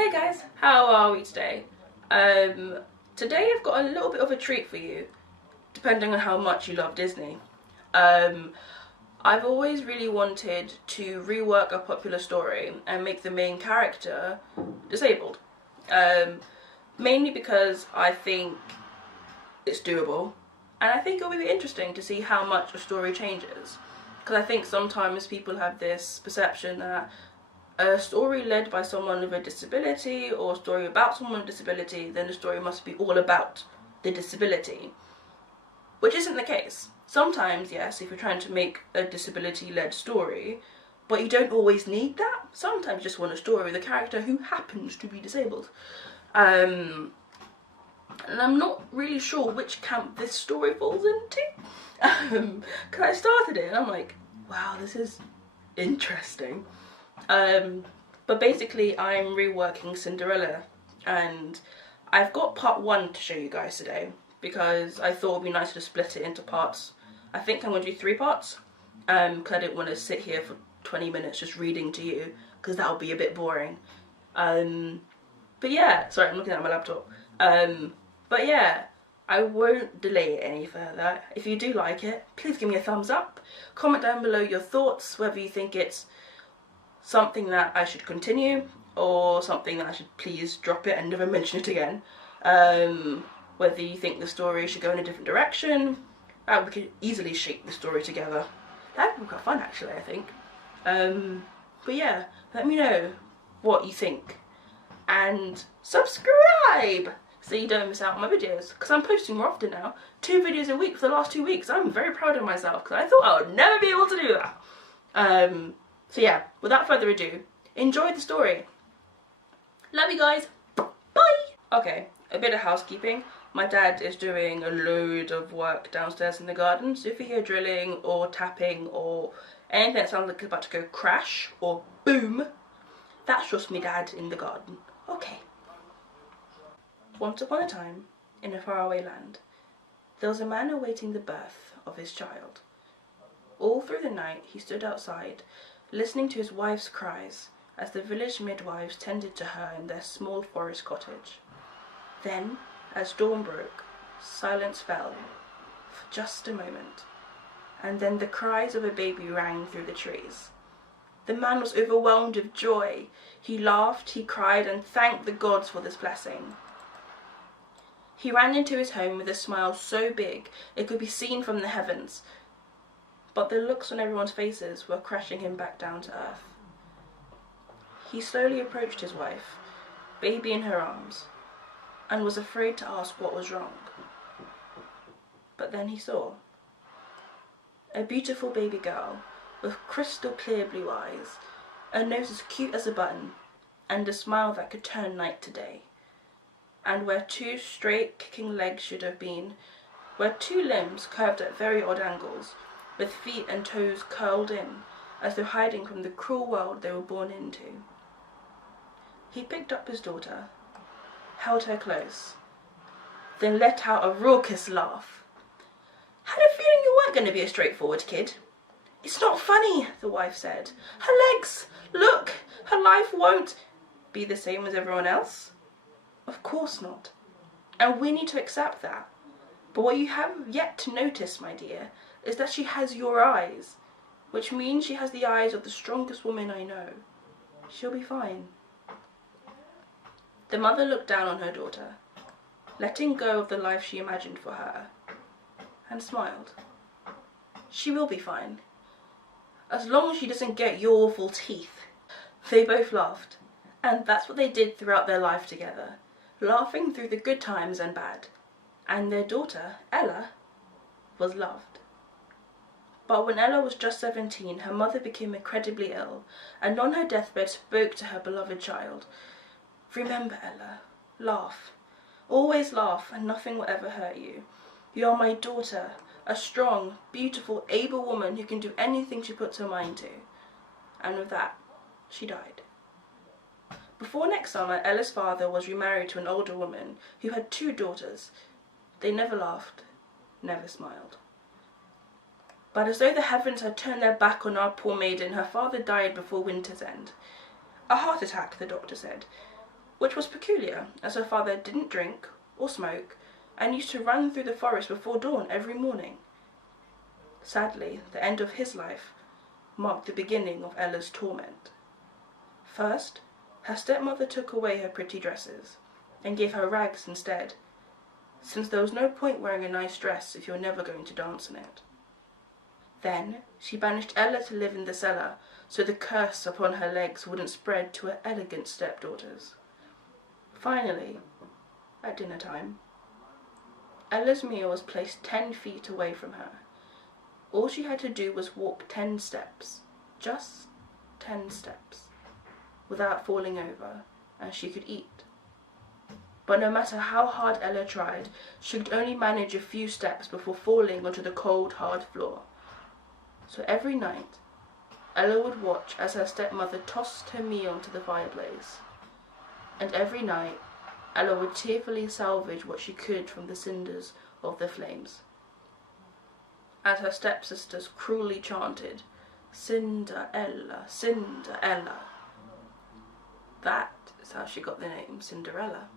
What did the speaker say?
Hey guys, how are we today? Today I've got a little bit of a treat for you, depending on how much you love Disney. Um, I've always really wanted to rework a popular story and make the main character disabled. Um, Mainly because I think it's doable, and I think it'll be interesting to see how much a story changes. Because I think sometimes people have this perception that a story led by someone with a disability or a story about someone with a disability, then the story must be all about the disability, which isn't the case. Sometimes, yes, if you're trying to make a disability-led story, but you don't always need that. Sometimes you just want a story with a character who happens to be disabled. And I'm not really sure which camp this story falls into. Because I started it and I'm like, wow, this is interesting. But basically I'm reworking Cinderella, and I've got part 1 to show you guys today because I thought it would be nice to split it into parts. I think I'm going to do 3 parts because I didn't want to sit here for 20 minutes just reading to you because that would be a bit boring. But yeah, sorry, I'm looking at my laptop. But yeah, I won't delay it any further. If you do like it, please give me a thumbs up. Comment down below your thoughts, whether you think it's something that I should continue or something that I should please drop it and never mention it again. Whether you think the story should go in a different direction. We could easily shape the story together. That would be quite fun actually, I think. But yeah, let me know what you think. And subscribe so you don't miss out on my videos, because I'm posting more often now. 2 videos a week for the last 2 weeks. I'm very proud of myself because I thought I would never be able to do that. So yeah, without further ado, enjoy the story. Love you guys. Bye! Okay, a bit of housekeeping. My dad is doing a load of work downstairs in the garden, so if you hear drilling or tapping or anything that sounds like it's about to go crash or boom, that's just me dad in the garden. Okay. Once upon a time, in a faraway land, there was a man awaiting the birth of his child. All through the night he stood outside, listening to his wife's cries as the village midwives tended to her in their small forest cottage. Then, as dawn broke, silence fell for just a moment, and then the cries of a baby rang through the trees. The man was overwhelmed with joy. He laughed, he cried, and thanked the gods for this blessing. He ran into his home with a smile so big it could be seen from the heavens, but the looks on everyone's faces were crashing him back down to earth. He slowly approached his wife, baby in her arms, and was afraid to ask what was wrong. But then he saw a beautiful baby girl with crystal clear blue eyes, a nose as cute as a button, and a smile that could turn night to day. And where 2 straight kicking legs should have been, where 2 limbs curved at very odd angles, with feet and toes curled in, as though hiding from the cruel world they were born into. He picked up his daughter, held her close, then let out a raucous laugh. Had a feeling you weren't going to be a straightforward kid. It's not funny, the wife said. Her legs, look, her life won't be the same as everyone else. Of course not. And we need to accept that. But what you have yet to notice, my dear, is that she has your eyes, which means she has the eyes of the strongest woman I know. She'll be fine. The mother looked down on her daughter, letting go of the life she imagined for her, and smiled. She will be fine, as long as she doesn't get your awful teeth. They both laughed, and that's what they did throughout their life together, laughing through the good times and bad. And their daughter, Ella, was loved. But when Ella was just 17, her mother became incredibly ill, and on her deathbed spoke to her beloved child. Remember, Ella, laugh. Always laugh, and nothing will ever hurt you. You are my daughter, a strong, beautiful, able woman who can do anything she puts her mind to. And with that, she died. Before next summer, Ella's father was remarried to an older woman who had 2 daughters. They never laughed, never smiled. But as though the heavens had turned their back on our poor maiden, her father died before winter's end. A heart attack, the doctor said. which was peculiar as her father didn't drink or smoke and used to run through the forest before dawn every morning. Sadly, the end of his life marked the beginning of Ella's torment. First, her stepmother took away her pretty dresses and gave her rags instead, since there was no point wearing a nice dress if you were never going to dance in it. Then she banished Ella to live in the cellar so the curse upon her legs wouldn't spread to her elegant stepdaughters. Finally, at dinner time, Ella's meal was placed 10 feet away from her. All she had to do was walk 10 steps, just 10 steps, without falling over, and she could eat. But no matter how hard Ella tried, she could only manage a few steps before falling onto the cold, hard floor. So every night, Ella would watch as her stepmother tossed her meal into the fireplace. And every night, Ella would tearfully salvage what she could from the cinders of the flames, as her stepsisters cruelly chanted, "Cinderella, Cinderella." That is how she got the name Cinderella.